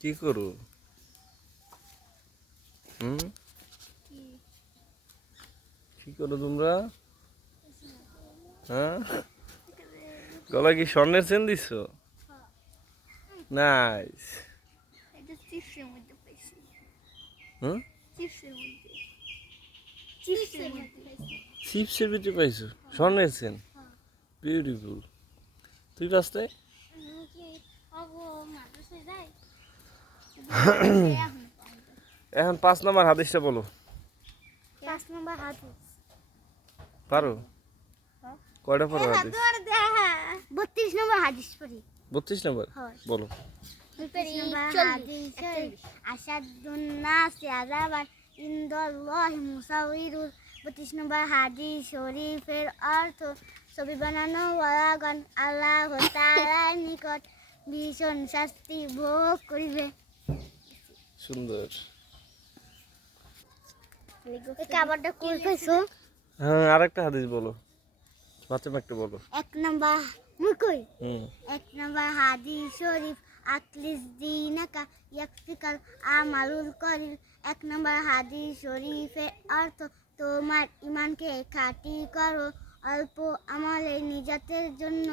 কি করো? কি করো তোমরা? হ্যাঁ, গলায় কি স্বর্ণের চেন দিচ্ছ? নাইস। হুম, চিপসের ভিতরে পাইছো স্বর্ণের চেন? বিউটিফুল। তুই পাসতে? এখন 5 নম্বর হাদিসটা বলো। 5 নম্বর হাদিস পারো? কয়টা পড়ো হাদিস? 32 নম্বর হাদিস পড়ি। 32 নম্বর বলো। 32 নম্বর হাদিস আসাদুন নাসি আযাবান ইনদাল্লাহি মুসাউইরুল। 32 নম্বর হাদিস শরীফের অর্থ ছবি বানানো ওয়ালা গান আল্লাহ তাআলার নিকট ভীষণ শাস্তি ভোগ করিবে। সুন্দর। এই খাবারটা কই পাইছো? হ্যাঁ, আরেকটা হাদিস বলো, ফাতেমা একটা বলো। 1 নম্বর মুই কই? 1 হুম, নম্বর হাদিস শরীফ আকলিস দিনাকা ইয়াকফিকাল আমালুল কলিল। 1 নম্বর হাদিস শরীফের অর্থ তোমার ঈমানকে খাঁটি করো, অল্প আমলে নিজাতের জন্য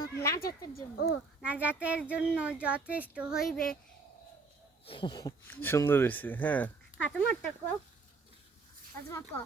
নাজাতের জন্য যথেষ্ট হইবে। সুন্দর হয়েছে। হ্যাঁ, ফাতেমাটা কও, ফাতেমা কও।